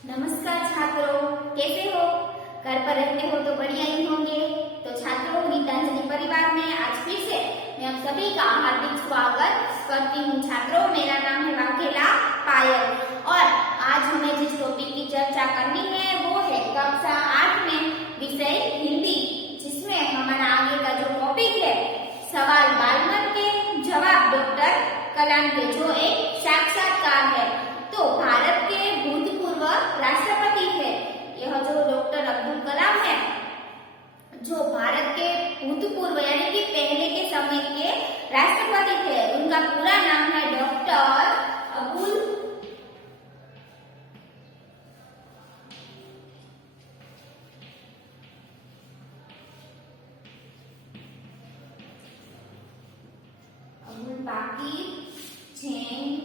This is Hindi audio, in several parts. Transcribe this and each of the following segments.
नमस्कार छात्रों, कैसे हो? घर पर रहते हो तो बढ़िया ही होंगे। तो छात्रों, गीतांजलि परिवार में आज फिर से मैं आप सभी का हार्दिक स्वागत करती हूँ। छात्रों, मेरा नाम है वाघेला पायल और आज हमें जिस टॉपिक की चर्चा करनी है वो है कक्षा 8 में विषय हिंदी, जिसमें हमारा आगे का जो टॉपिक है सवाल बालमन के जवाब डॉक्टर कलाम के, जो एक साक्षात्कार है। तो भारत के भूतपूर्व राष्ट्रपति है यह जो डॉक्टर अब्दुल कलाम है, जो भारत के भूतपूर्व यानी कि पहले के समय के राष्ट्रपति थे। उनका पूरा नाम है डॉक्टर अब्दुल बाकी जैन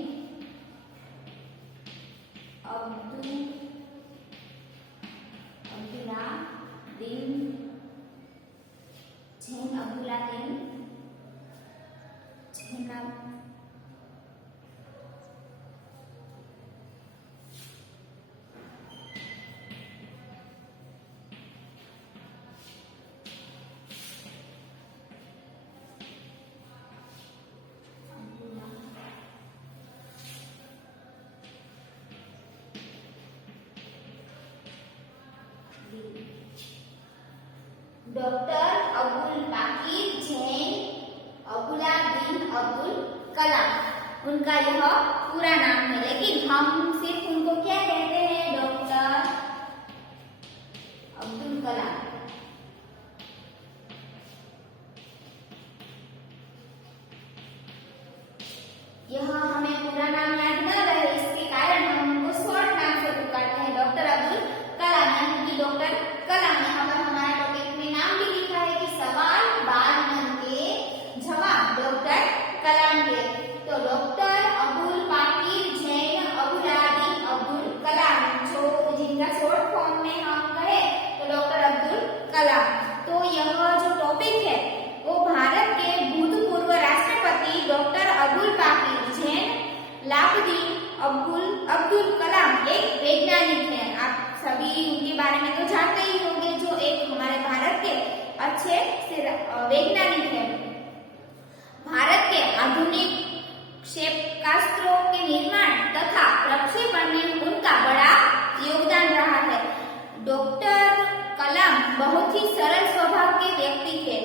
डॉक्टर अब्दुल बाकी जैन अबुलादीन अब्दुल कलाम, उनका यह पूरा नाम है, लेकिन हम सिर्फ उनको क्या कहते हैं? डॉक्टर अब्दुल कलाम। यह हमें पूरा नाम याद न रहे, इसके कारण हम उनको शॉर्ट नाम से पुकारते हैं डॉक्टर अब्दुल कलाम, यानी कि डॉक्टर कलाम। यहाँ पर हमारा टॉपिक में नाम भी लिखा है कि सवाल बालमन के जवाब डॉक्टर कलाम के। तो डॉक्टर अब्दुल बाकी जैन अबुलादीन अब्दुल कलाम, जो जिनका शॉर्ट फॉर्म में हम कहे तो डॉक्टर अब्दुल कलाम। तो यह जो टॉपिक है वो भारत के भूतपूर्व राष्ट्रपति डॉक्टर अब्दुल बाकी जैन अब्दुल कलाम एक वैज्ञानिक है। आप सभी उनके बारे में तो जानते ही होंगे, जो एक हमारे भारत के अच्छे से वैज्ञानिक है। भारत के आधुनिक क्षेपणास्त्रों के निर्माण तथा प्रक्षेपण में उनका बड़ा योगदान रहा है। डॉक्टर कलाम बहुत ही सरल स्वभाव के व्यक्ति थे।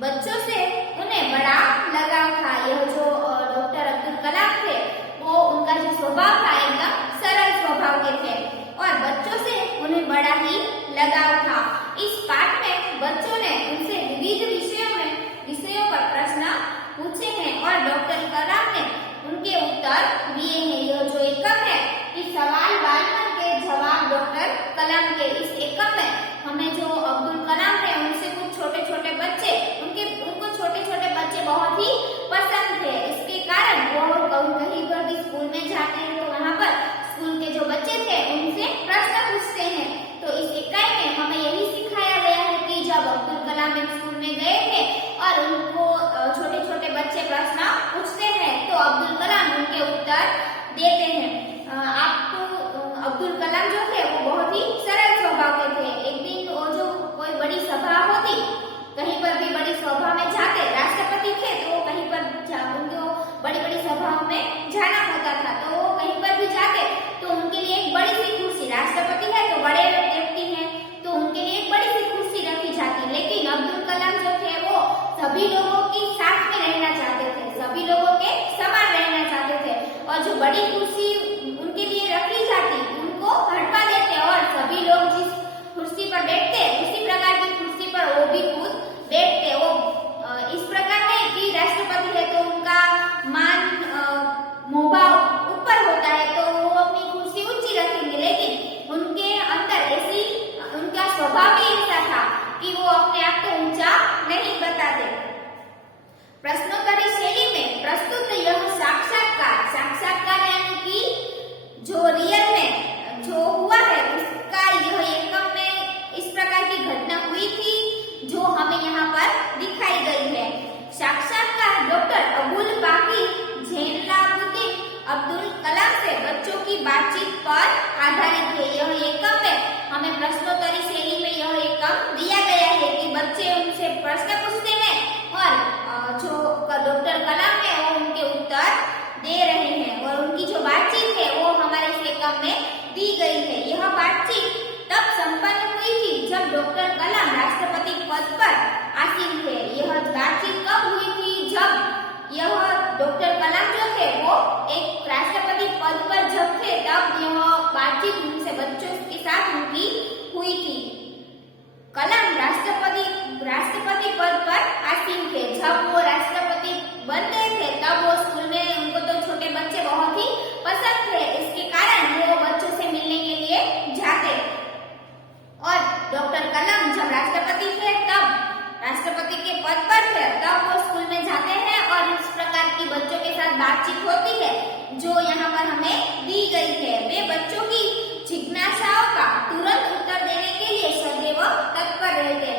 बच्चों से उन्हें बड़ा लगाव था। यह जो डॉक्टर अब्दुल कलाम थे वो उनका जो स्वभाव था एकदम सरल स्वभाव के थे और बच्चों से उन्हें बड़ा ही लगाव था। इस पाठ में बच्चों ने उनसे विविध विषयों पर प्रश्न पूछे हैं और डॉक्टर कलाम ने उनके उत्तर दिए हैं। यह जो एकम है कि सवाल बालमन के जवाब डॉक्टर कलाम के, इस एकम में हमें जो अब्दुल कलाम है उनसे कुछ छोटे छोटे बच्चे उनको छोटे छोटे बच्चे बहुत ही पसंद थे। इसके कारण वो कहीं पर भी स्कूल में जाते हैं तो वहाँ पर स्कूल के जो बच्चे थे उनसे प्रश्न पूछते हैं। तो इस इकाई में हमें यही सिखाया गया है कि जब अब्दुल कलाम एक स्कूल में गए थे और उनको छोटे छोटे बच्चे प्रश्न पूछते हैं तो अब्दुल कलाम उनके उत्तर देते हैं। आपको अब्दुल कलाम जो थे वो बहुत ही सरल स्वभाव के थे। एक दिन वो जो कोई बड़ी सभा होती, कहीं पर भी बड़ी सभा में जाते, राष्ट्रपति थे तो वो कहीं पर उनको बड़ी बड़ी सभाओं में जाना होता था, तो वो कहीं पर भी जाते तो उनके लिए एक बड़ी सी कुर्सी, राष्ट्रपति है तो बड़े व्यक्ति हैं तो उनके लिए एक बड़ी सी कुर्सी रखी जाती। लेकिन अब्दुल कलाम जो थे वो सभी लोगों के साथ में रहना चाहते थे, सभी लोगों के समान रहना चाहते थे और जो बड़ी कुर्सी उनके लिए रखी जाती उनको हटवा देते और सभी लोग जिस कुर्सी पर बैठते उसी प्रकार की कुर्सी पर वो भी खुद बैठते। वो इस प्रकार है कि राष्ट्रपति है तो उनका मान मोभाव ऊपर होता है तो वो अपनी कुर्सी ऊंची रखेंगे, लेकिन उनके अंदर ऐसी उनका स्वभाव ही ऐसा था कि वो अपने आप को ऊंचा नहीं बताते। प्रश्नोत्तरी शैली में प्रस्तुत यह साक्षात्कार यानी कि डॉक्टर कलाम है वो उनके उत्तर दे रहे हैं और उनकी जो बातचीत है वो हमारे इस एकम में दी गई है। यह बातचीत तब संपन्न हुई थी जब डॉक्टर कलाम राष्ट्रपति पद पर आसीन थे। यह बातचीत कब हुई थी? जब यह डॉक्टर कलाम जो थे वो एक राष्ट्रपति पद पर जब थे तब यह बातचीत उनसे बच्चों के साथ उनकी हुई थी। कलाम राष्ट्रपति पद पर आसीन थे। जब वो राष्ट्रपति बन गए थे तब वो स्कूल में, उनको तो छोटे बच्चे बहुत ही पसंद थे, इसके कारण वो बच्चों से मिलने के लिए जाते। और डॉक्टर कलाम जब राष्ट्रपति थे तब राष्ट्रपति के पद पर थे तब वो स्कूल में जाते हैं और इस प्रकार की बच्चों के साथ बातचीत होती है जो यहाँ पर हमें दी गई है। वे बच्चों की जिज्ञासाओं का तुरंत उत्तर देने के लिए सदैव तत्पर रहते।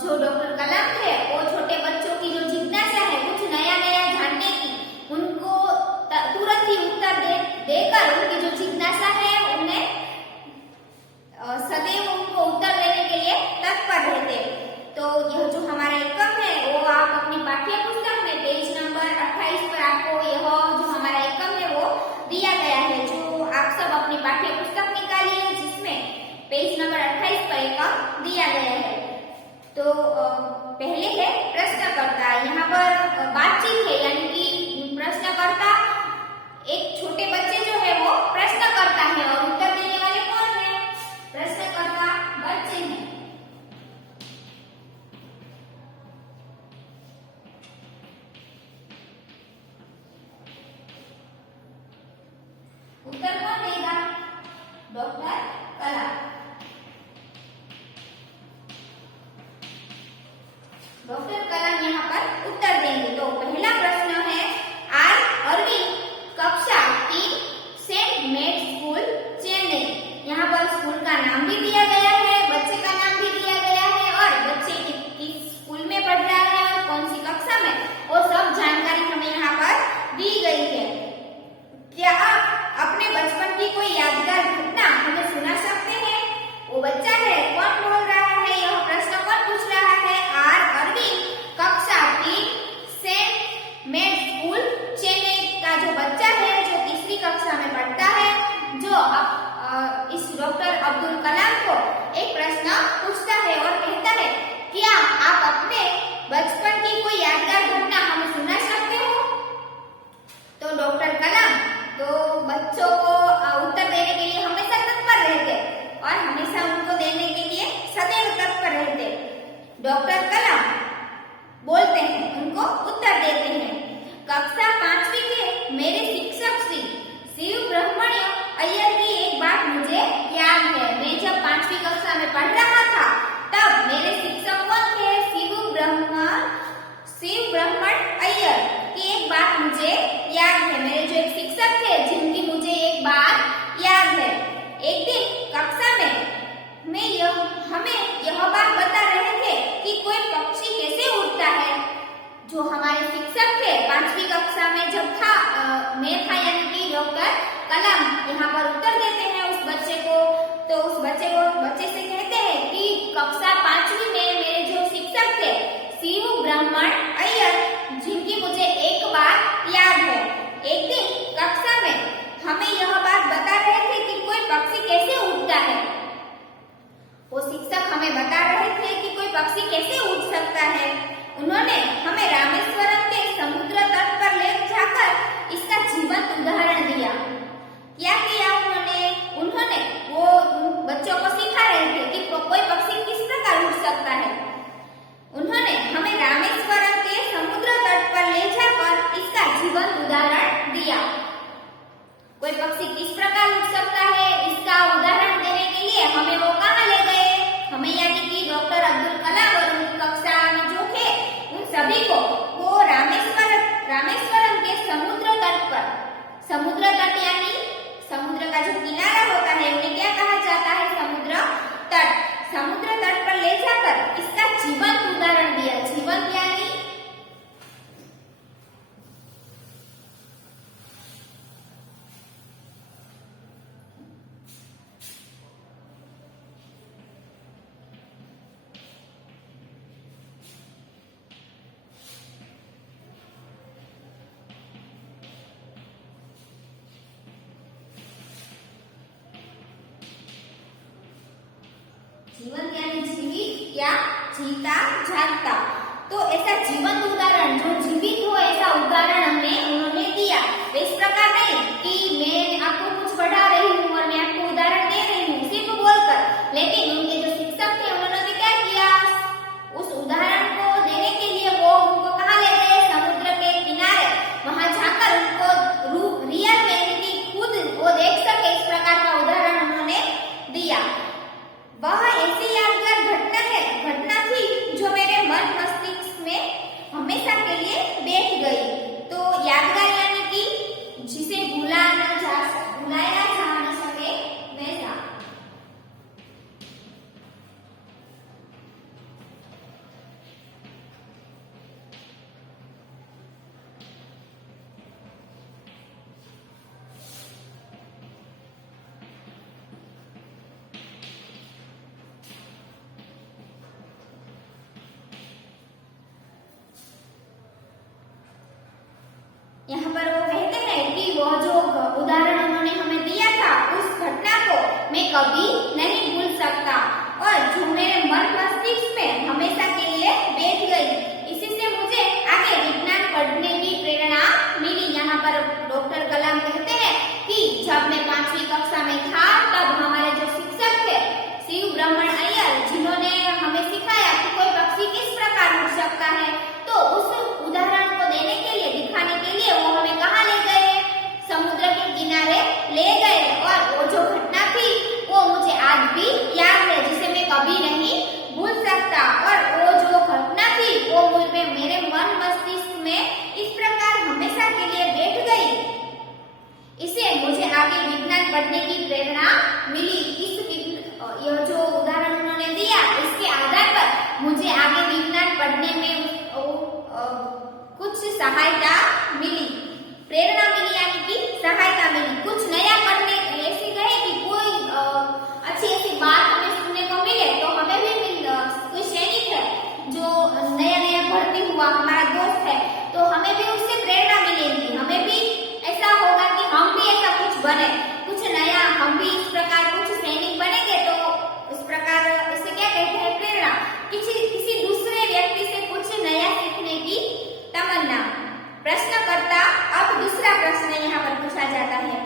जो डॉक्टर कलाम थे वो छोटे बच्चों की जो जिज्ञासा है कुछ नया नया जानने की, उनको तुरंत ही उत्तर देकर उनकी जो जिज्ञासा है उन्हें सदैव उनको उत्तर देने के लिए तत्पर रहते। तो यह जो हमारा एकम है वो आप अपनी पाठ्य पुस्तक में पेज नंबर 28 पर आपको यह जो हमारा एकम है वो दिया गया है, जो आप सब अपनी पाठ्य पुस्तक निकालिए जिसमें पेज नंबर 28 पर एकम दिया गया है। तो पहले है प्रश्नकर्ता। यहाँ पर बातचीत है, यानी कि प्रश्नकर्ता एक छोटे बच्चे जो है वो प्रश्न करता है और उत्तर देने वाले कौन है? प्रश्नकर्ता बच्चे हैं। उत्तर कौन देगा? डॉक्टर कलाम। डॉक्टर कलाम यहाँ पर उत्तर देंगे। तो पहला प्रश्न है, आर अरविंद कक्षा 3 सेंट मेड स्कूल चेन्नई। यहाँ पर स्कूल का नाम भी दिया गया है, बच्चे का नाम भी दिया गया है और बच्चे किस स्कूल में पढ़ रहा है और कौन सी कक्षा में, वो सब जानकारी हमें यहाँ पर दी गई है। क्या आप अपने बचपन की कोई यादगार घटना हमें सुना सकते हैं? वो बच्चा है, कौन बोल रहा है? यह प्रश्न कौन पूछ रहा है? आर अरविंद कक्षा 3 सेंट मेड स्कूल चेन्नई का जो बच्चा है जो तीसरी कक्षा में पढ़ता है, जो इस डॉक्टर अब्दुल कलाम को एक प्रश्न पूछता है और कहता है, क्या आप अपने बचपन की कोई यादगार घटना हमें सुना सकते हो? तो डॉक्टर कलाम तो बच्चों को उत्तर देने के लिए हमेशा तत्पर रहते और हमेशा उनको देने के लिए सदैव तत्पर रहते। डॉक्टर कलाम बोलते हैं, उनको उत्तर देते हैं। कक्षा 5वीं के मेरे शिक्षक श्री शिव ब्रह्मण्य अय्यर की एक बात मुझे याद है। मैं जब 5वीं कक्षा में पढ़ रहा था तब मेरे शिक्षक कौन थे? शिव ब्रह्मण्य अय्यर की एक बात मुझे याद है। मेरे जो एक शिक्षक थे जिनकी मुझे एक बात याद है। एक दिन कक्षा में हमें यह बात बता रहे थे कि कोई पक्षी कैसे उड़ता है। जो हमारे शिक्षक थे 5वीं कक्षा में जब था, मैं था यानी कि डॉक्टर कलाम यहाँ पर उत्तर देते हैं उस बच्चे को। तो उस बच्चे से कहते हैं कि कक्षा 5वीं में मेरे जो शिक्षक थे शिव ब्रह्मण्य अय्यर, जिनकी मुझे एक बात याद है। एक दिन कक्षा में हमें यह बात बता रहे थे कि कोई पक्षी कैसे उड़ता है। वो शिक्षक हमें बता रहे थे कि कोई पक्षी कैसे उड़ सकता है। उन्होंने हमें रामेश्वरम के समुद्र तट पर ले जाकर इसका जीवंत उदाहरण दिया। क्या किया उन्होंने वो बच्चों को सिखा रहे थे कि कोई पक्षी किस प्रकार उड़ सकता है। उन्होंने हमें रामेश्वरम के समुद्र तट पर ले जाकर इसका जीवंत उदाहरण दिया। कोई पक्षी किस प्रकार उड़ सकता है इसका उदाहरण देने के लिए हमें वो कहाँ ले गए? हमें यानी कि डॉक्टर अब्दुल कलाम और उनकी कक्षा में जो थे उन सभी को वो रामेश्वरम के समुद्र तट पर, समुद्र तट यानी समुद्र का जो किनारा होता है उन्हें क्या कहा जाता है? समुद्र तट। समुद्र तट पर ले जाकर इसका जीवंत उदाहरण दिया। जीवंत यानी जीवंत यानी जीवित या जीता जागता। तो ऐसा जीवंत उदाहरण जो जीवित हो ऐसा उदाहरण हमें उन्होंने दिया। तो इस प्रकार नहीं कि मैं आपको कुछ पढ़ा रही हूँ और मैं आपको उदाहरण दे रही हूँ सिर्फ बोलकर, लेकिन उनके जो शिक्षक थे उन्होंने क्या किया, उस उदाहरण को देने के लिए वो उनको कहाँ ले गए, समुद्र के किनारे, वहां जाकर उनको रियल में खुद वो देख सके इस प्रकार का उदाहरण उन्होंने दिया। वह ऐसी यादगार घटना थी जो मेरे मन मस्तिष्क में हमेशा के लिए बैठ गई। तो यादगार यानी कि जिसे भुलाया जा न सके वैसा। यहाँ पर वो कहते हैं कि वो जो उदाहरण उन्होंने हमें दिया था उस घटना को मैं कभी नहीं भूल सकता और जो मेरे मन मस्तिष्क में हमेशा के लिए बैठ गई। इसी से मुझे आगे विज्ञान पढ़ने की प्रेरणा मिली। यहाँ पर डॉक्टर कलाम कहते हैं कि जब मैं 5वीं कक्षा में था तब हमारे जो शिक्षक थे शिव ब्रह्मण अय्यर, जिन्होंने हमें सिखाया कि कोई पक्षी किस प्रकार उड़ सकता है, तो उस उदाहरण को देने के लिए, दिखाने के लिए वो हमें कहाँ ले गए, समुद्र के किनारे ले गए। और वो जो घटना थी वो मुझे आज भी याद है, जिसे मैं कभी नहीं भूल सकता। और वो जो घटना थी वो मुझे मेरे मन मस्तिष्क में इस प्रकार हमेशा के लिए बैठ गई। इसे मुझे आगे विज्ञान पढ़ने की प्रेरणा मिली। यह जो उदाहरण उन्होंने दिया इसके आधार पर मुझे आगे विज्ञान पढ़ने में कुछ सहायता मिली, प्रेरणा मिली यानी कि सहायता मिली। कुछ नया करने, ऐसी कहे कि कोई अच्छी ऐसी बात हमें सुनने को मिले तो हमें भी कोई सैनिक है जो नया भर्ती हुआ हमारा दोस्त है तो हमें भी उससे प्रेरणा मिलेगी, हमें भी ऐसा होगा कि हम भी ऐसा कुछ बने, कुछ नया, हम भी इस प्रकार कुछ सैनिक बनेंगे। तो इस प्रकार इसे क्या कहते हैं, प्रेरणा। किसी दूसरे व्यक्ति से कुछ नया सीखने की तमन्ना। प्रश्नकर्ता अब दूसरा प्रश्न यहाँ पर पूछा जाता है।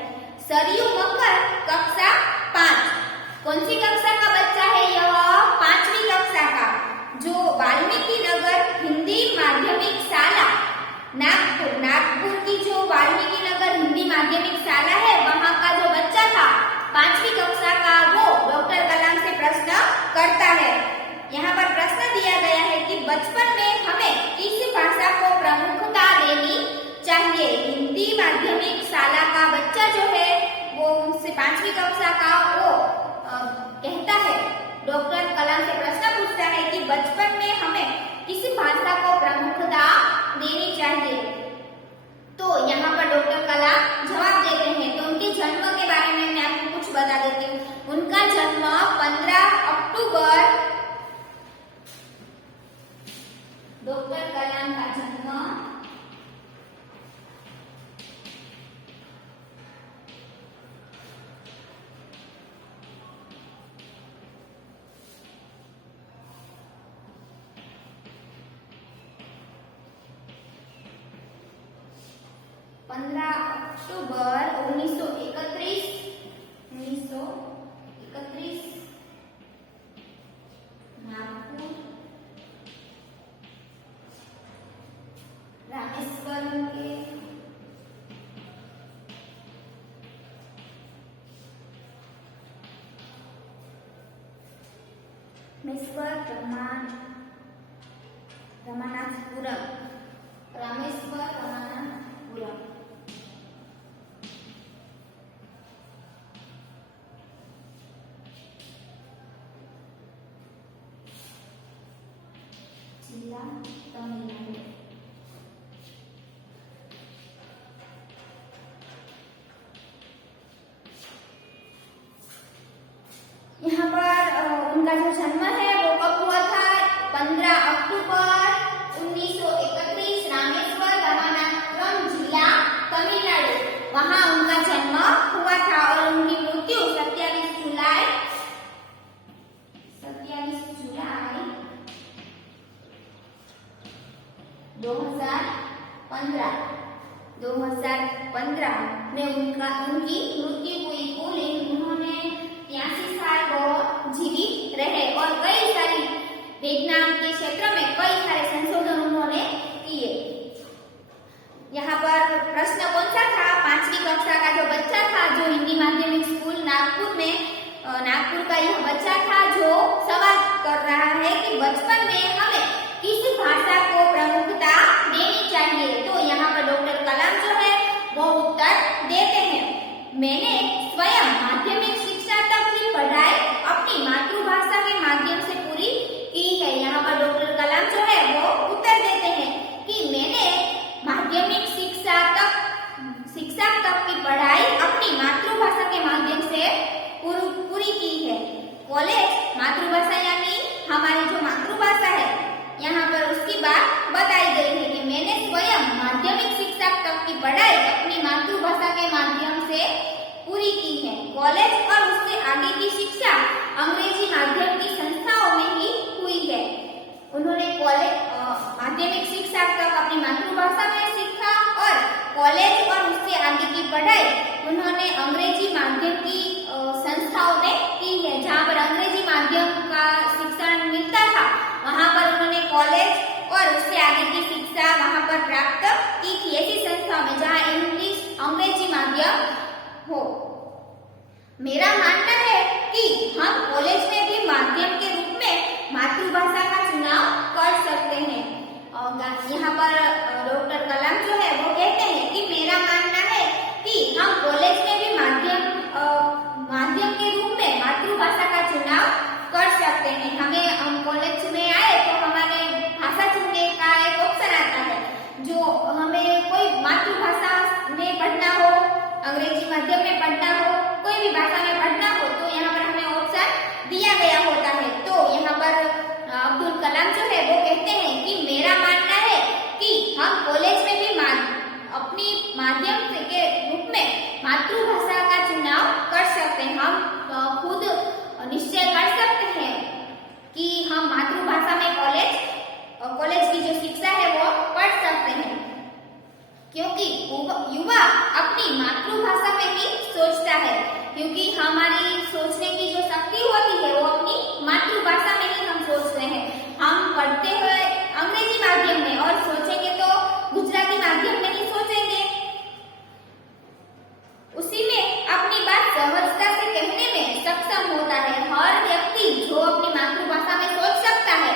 सरयू मकर कक्षा 5, कौन सी कक्षा का बच्चा है यह? 5वीं कक्षा का, जो वाल्मीकि नगर हिंदी माध्यमिक शाला नागपुर की जो वाल्मीकि नगर हिंदी माध्यमिक शाला है वहाँ का जो बच्चा था 5वीं कक्षा का, वो डॉक्टर कलाम से प्रश्न करता है। यहाँ पर प्रश्न दिया गया है कि बचपन में हमें किस भाषा को प्रमुखता देनी चाहिए। हिंदी माध्यमिक शाला का बच्चा जो है वो उनसे 5वीं कक्षा का वो कहता है, डॉक्टर कलाम से प्रश्न पूछता है कि बचपन में हमें किस भाषा को प्रमुखता देनी चाहिए। तो यहाँ पर डॉक्टर कलाम जवाब देते हैं। तो उनके जन्म के बारे में मैं आपको कुछ बता देती हूँ। उनका जन्म 15 अक्टूबर, डॉक्टर कलाम का जन्म 15 अक्टूबर 1931 नागपुर रामेश्वरम के रमानाथपुरम, रामेश्वर रमानाथपुरम। जिला तमिलनाडु। यहाँ पर उनका जो जन्म है वो कब हुआ था? 15 अक्टूबर 1931, रामेश्वर रमानाथपुरम, जिला तमिलनाडु, वहाँ उनका जन्म हुआ था। और उनकी मृत्यु 27 जुलाई 2015 में उनकी मृत्यु हुई। कुल उन्होंने 83 साल वो जीवित रहे और कई सारी विज्ञान के क्षेत्र में कई सारे संशोधन उन्होंने किए। यहाँ पर प्रश्न कौन सा था? 5वीं कक्षा का जो बच्चा था, जो हिंदी माध्यमिक स्कूल नागपुर का यह बच्चा था, जो सवाल कर रहा है कि बचपन में हमें किस भाषा को प्रमुखता देनी चाहिए। तो यहाँ पर डॉक्टर कलाम जो है वो उत्तर देते हैं, मैंने स्वयं माध्यमिक शिक्षा तक की पढ़ाई अपनी मातृभाषा के माध्यम से पूरी की है। यहाँ पर डॉक्टर कलाम जो है वो उत्तर देते हैं कि मैंने माध्यमिक शिक्षा तक की पढ़ाई अपनी मातृभाषा के माध्यम से पूरी की है। कॉलेज मातृभाषा यानी हमारी जो मातृभाषा है, यहाँ पर उसकी बात बताई गई है कि मैंने स्वयं माध्यमिक शिक्षा तक की पढ़ाई अपनी मातृभाषा के माध्यम से पूरी की है। कॉलेज और उससे आगे की शिक्षा अंग्रेजी माध्यम की संस्थाओं में ही हुई है। उन्होंने माध्यमिक शिक्षा तक अपनी मातृभाषा में सीखा और कॉलेज और उससे आगे की पढ़ाई उन्होंने अंग्रेजी माध्यम की संस्थाओं में की है। जहाँ पर अंग्रेजी माध्यम का शिक्षण मिलता था, वहाँ पर उन्होंने कॉलेज और उससे आगे की शिक्षा वहाँ पर प्राप्त की थी, ऐसी संस्थाओं में जहाँ अंग्रेजी माध्यम हो। मेरा मानना है कि हम कॉलेज में भी माध्यम के रूप में मातृभाषा का चुनाव कर सकते हैं। और यहाँ पर डॉक्टर कलाम जो है वो कहते हैं कि मेरा मानना है कि हम कॉलेज में भी माध्यम के रूप में मातृभाषा का चुनाव कर सकते हैं। हम कॉलेज में आए तो हमारे भाषा चुनने का एक ऑप्शन आता है। जो हमें कोई मातृभाषा में पढ़ना हो, अंग्रेजी माध्यम में पढ़ना हो, कोई भी भाषा में पढ़ना हो, तो यहाँ पर हमें ऑप्शन दिया गया होता है। तो यहाँ पर अब्दुल कलाम जो है वो कहते हैं कि मेरा मानना है कि हम कॉलेज में भी अपनी माध्यम के रूप में मातृभाषा का चुनाव कर सकते हैं। हम खुद निश्चय कर सकते हैं कि हम मातृभाषा में कॉलेज की जो शिक्षा है वो पढ़ सकते हैं, क्योंकि युवा अपनी मातृभाषा में ही सोचता है। क्योंकि हमारी सोचने की जो शक्ति होती है वो अपनी मातृभाषा में ही हम सोचते हैं। हम पढ़ते हुए अंग्रेजी माध्यम में और सोचेंगे तो गुजराती माध्यम में ही सोचेंगे, उसी में अपनी बात सहजता से कहने में सक्षम होता है। हर व्यक्ति जो अपनी मातृभाषा में सोच सकता है,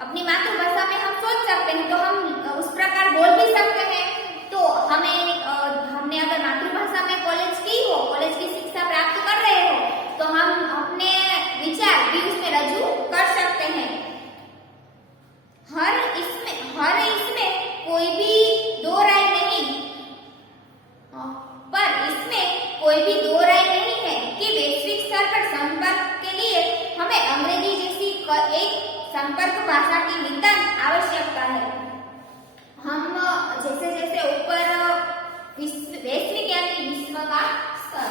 अपनी मातृभाषा में हम सोच सकते हैं, तो हम उस प्रकार बोल भी सकते हैं। तो हमने अगर मातृभाषा में कॉलेज की शिक्षा प्राप्त कर रहे हो, तो हम अपने विचार भी उसमें रजू कर सकते हैं। हर इसमें कोई भी दो राय नहीं, पर इसमें कोई भी दो राय नहीं है कि वैश्विक स्तर पर संपर्क के लिए हमें अंग्रेजी जैसी एक संपर्क भाषा की नितांत आवश्यकता है। हम जैसे जैसे ऊपर वैश्विक यानी विश्व का स्तर,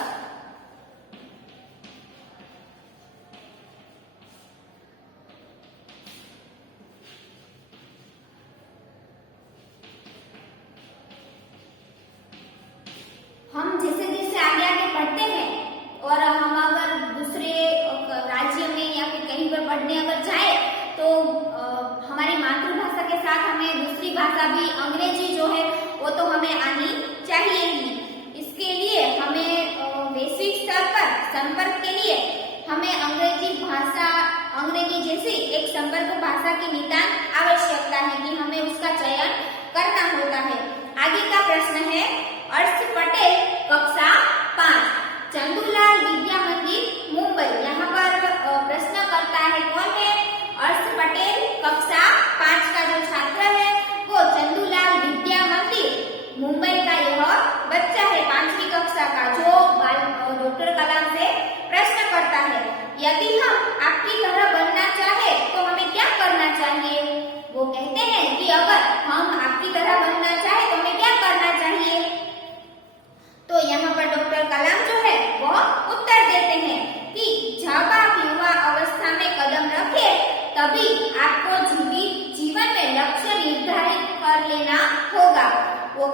हम जैसे जैसे आगे बढ़ते हैं और हम अगर दूसरे राज्य में या फिर कहीं पर पढ़ने अगर जाए, तो हमारी मातृभाषा के साथ हमें दूसरी भाषा भी अंग्रेजी जो है वो तो हमें आनी चाहिए ही। इसके लिए हमें वैश्विक स्तर पर संपर्क के लिए हमें अंग्रेजी जैसी एक संपर्क भाषा की नितांत आवश्यकता है कि हमें उसका चयन करना होता है। आगे का प्रश्न है, अर्श पटेल कक्षा 5 चंदूलाल विद्या मंदिर मुंबई। यहाँ पर प्रश्न करता है कौन है? अर्श पटेल कक्षा 5 का जो छात्र है वो चंदूलाल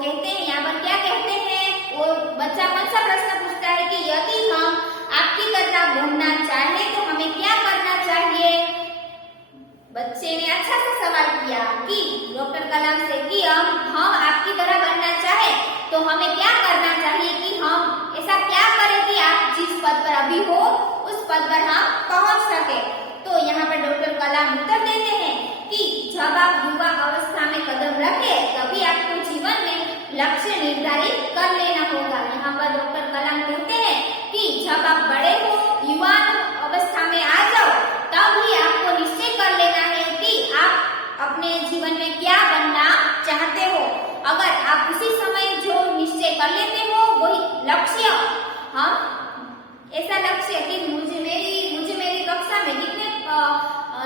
कहते हैं यहाँ पर क्या कहते हैं, वो बच्चा कौन सा प्रश्न पूछता है कि यदि हम आपकी तरह बनना चाहे तो हमें क्या करना चाहिए। बच्चे ने अच्छा सा सवाल किया कि डॉक्टर कलाम से कि हम आपकी तरह बनना चाहे तो हमें क्या करना चाहिए, कि हम ऐसा क्या करें कि आप जिस पद पर अभी हो उस पद पर हम पहुंच सके। तो यहाँ पर डॉक्टर कलाम उत्तर देते हैं कि जब आप युवा अवस्था में कदम रखें तभी आपको जीवन में लक्ष्य निर्धारित कर लेना होगा। यहाँ पर डॉक्टर कलाम कहते हैं कि जब आप बड़े हो, युवान अवस्था में आ जाओ, तभी आपको निश्चय कर लेना है कि आप अपने जीवन में क्या बनना चाहते हो। अगर आप उसी समय जो निश्चय कर लेते हो वही लक्ष्य, हम ऐसा लक्ष्य कि मुझे मेरी कक्षा में कितने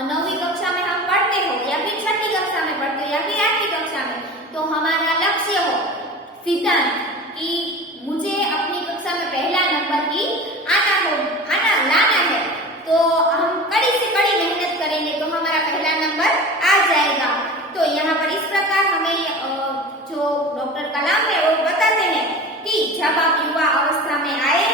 9वीं कक्षा में हम पढ़ते हो या फिर 6ठी कक्षा में पढ़ते हो या फिर 8वीं कक्षा में, तो हमारा लक्ष्य हो सिद्धांत कि मुझे अपनी कक्षा में पहला नंबर ही लाना है, तो हम कड़ी से कड़ी मेहनत करेंगे तो हमारा पहला नंबर आ जाएगा। तो यहाँ पर इस प्रकार हमें जो डॉक्टर कलाम है वो बताते हैं कि जब आप युवा अवस्था में आए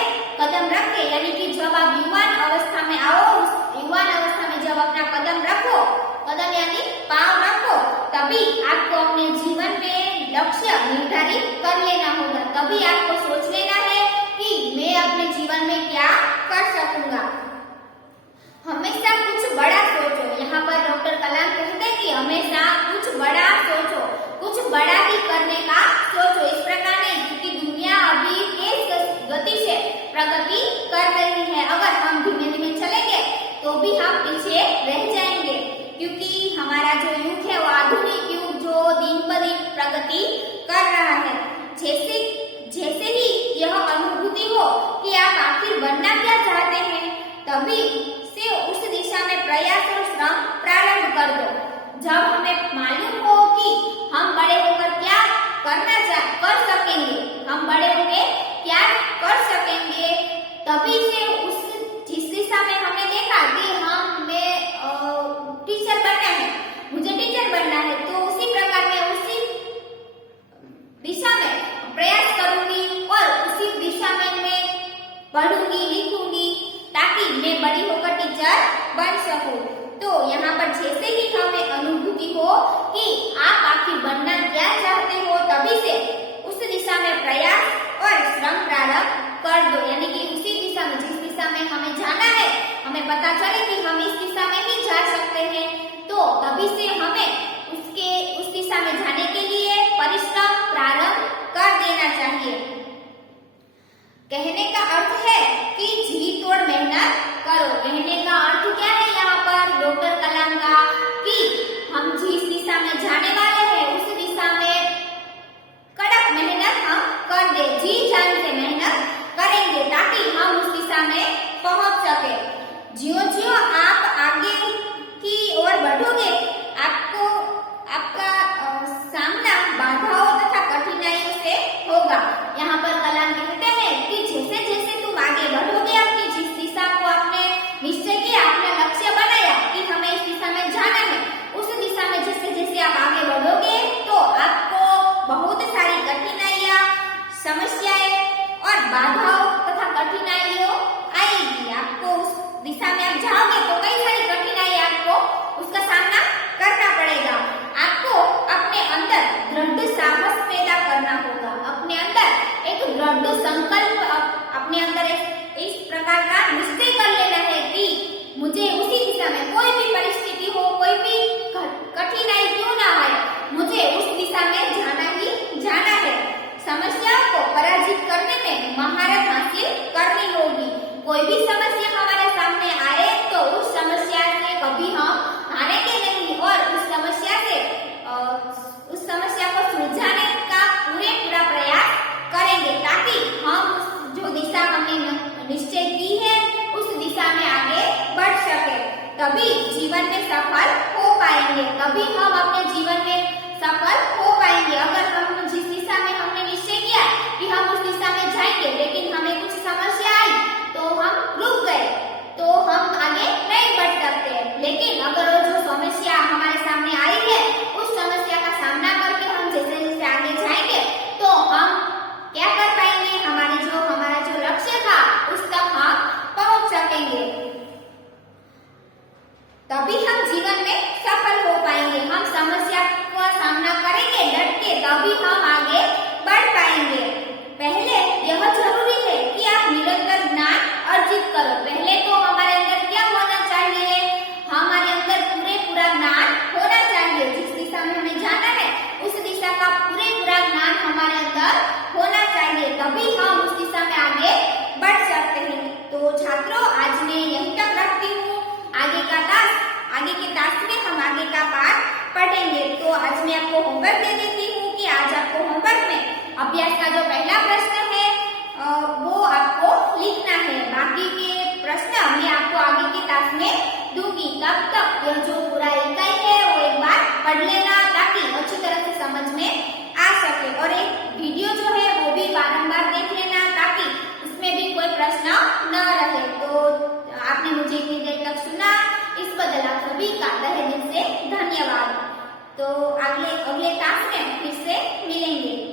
कदम रखे, यानी कि जब आप युवान अवस्था में आओ, युवान अवस्था में जब अपना कदम रखो, कदम यानी पांव रखो, तभी आपको अपने जीवन में लक्ष्य निर्धारित कर लेना होगा। तभी आपको सोच लेना है कि मैं अपने जीवन में क्या कर सकूंगा। हमेशा कुछ बड़ा सोचो। यहाँ पर डॉक्टर कलाम कहते हैं कि हमेशा कुछ बड़ा सोचो, कुछ बड़ा ही करने का सोचो। इस प्रकार नहीं, क्योंकि दुनिया अभी तेज गति से प्रगति कर रही है। अगर हम धीमे धीमे चलेंगे तो भी हम पीछे रह जाएंगे, क्योंकि हमारा जो युग है वो आधुनिक युग जो दिन ब दिन प्रगति कर रहा है। जैसे ही यह अनुभूति हो कि आप आखिर बनना क्या चाहते हैं, तभी से उस दिशा में प्रयास और श्रम प्रारंभ कर दो। जब हमें मालूम हो कि हम बड़े होकर क्या कर सकेंगे, हम बड़े होकर क्या कर सकेंगे, तभी से जिस दिशा में हमने देखा कि टीचर बनना है, मुझे टीचर बनना है, तो उसी प्रकार मैं उसी दिशा में प्रयास करूंगी और उसी दिशा में मैं पढ़ूंगी, लिखूंगी, ताकि मैं बड़ी होकर टीचर बन सकूं। तो यहाँ पर जैसे ही हमें अनुभूति हो कि आप आखिर बनना क्या चाहते हो, तभी से उस दिशा में प्रयास और श्रम प्रारंभ कर दो। यानी कि उसी दिशा में, जिस दिशा में हमें जाना है, हमें पता चले कि हम इस दिशा में ही जा सकते हैं, तो तभी से हमें उस दिशा में जाने के लिए परिश्रम प्रारंभ कर देना चाहिए। कहने का अर्थ है कि जी तोड़ मेहनत करो। कहने का अर्थ क्या है यहाँ पर डॉक्टर कलाम का, कि हम जिस दिशा में जाने वाले हैं उस दिशा में कड़क मेहनत हम कर दे, जी जान से मेहनत करेंगे ताकि हम उस दिशा में पहुंच सके। ज्यों-ज्यों आप आगे की ओर बढ़ोगे, आपका सामना बाधाओं तथा कठिनाइयों से होगा। यहाँ पर कलाम कहते हैं कि जैसे जैसे तुम आगे बढ़ोगे, अपनी जिस दिशा को आपने निश्चय किया, अपना लक्ष्य बनाया कि हमें इस दिशा में जाना है, उस दिशा में जैसे जैसे आप आगे बढ़ोगे तो आपको बहुत सारी कठिनाइयां, समस्याएं और बाधाओं तथा कठिनाइयों आएगी। आपको उस दिशा में आप जाओगे तो कई सारी कठिनाई आपको उसका सामना करना पड़ेगा। आपको अपने अंदर दृढ़ साहस पैदा करना होगा, अपने अंदर एक दृढ़ संकल्प, अपने अंदर इस प्रकार का निश्चय कर लेना है कि मुझे उसी दिशा में, कोई भी परिस्थिति हो, कोई भी कठिनाई क्यों ना आए, मुझे उस दिशा में जाना ही जाना है। समस्याओं को पराजित करने में महारत हासिल करनी होगी। कोई भी समस्या हमारे सामने आए तो उस समस्या से कभी हम हारेंगे नहीं और उस समस्या को सुलझाने का पूरा प्रयास करेंगे, ताकि हम जो दिशा हमने निश्चय की है उस दिशा में आगे बढ़ सके। तभी जीवन में सफल हो पाएंगे, तभी हम अपने जीवन में सफल हो पाएंगे। अगर हम जिस दिशा में हमने निश्चय किया कि हम उस दिशा में जाएंगे, लेकिन हमें कुछ समस्या आई तो हम रुक गए, तो हम आगे नहीं बढ़ सकते। लेकिन अगर वो जो समस्या हमारे सामने आई है, उस समस्या का सामना करके हम जैसे जैसे आगे जाएंगे जाएंगे। पहले यह जरूरी है कि आप निरंतर ज्ञान अर्जित करो। पहले तो हमारे अंदर क्या होना चाहिए? हमारे अंदर पूरा ज्ञान होना चाहिए। जिस दिशा में हमें जाना है उस दिशा का पूरा ज्ञान हमारे अंदर होना चाहिए, तभी हम उस दिशा में आगे बढ़ सकते हैं। तो छात्रों, आज मैं यहीं तक रखती हूँ। आगे के टास्क में हम आगे का पाठ पढ़ेंगे। तो आज मैं आपको होमवर्क दे देती हूँ कि आज आपको होमवर्क में अभ्यास का जो पहला प्रश्न है वो आपको लिखना है। बाकी के प्रश्न मैं आपको आगे के टास्क में दूंगी। तब तक यह जो पूरा इकाई है वो एक बार पढ़ लेना, ताकि अच्छी तरह से समझ में आ सके। और एक वीडियो जो है वो भी बारंबार देख लेना, ताकि इसमें भी कोई प्रश्न न रहे। तो आपने मुझे इतनी देर तक सुना, इस बदल आप सभी का तहे दिल से धन्यवाद। तो अगले टास्क में फिर से मिलेंगे।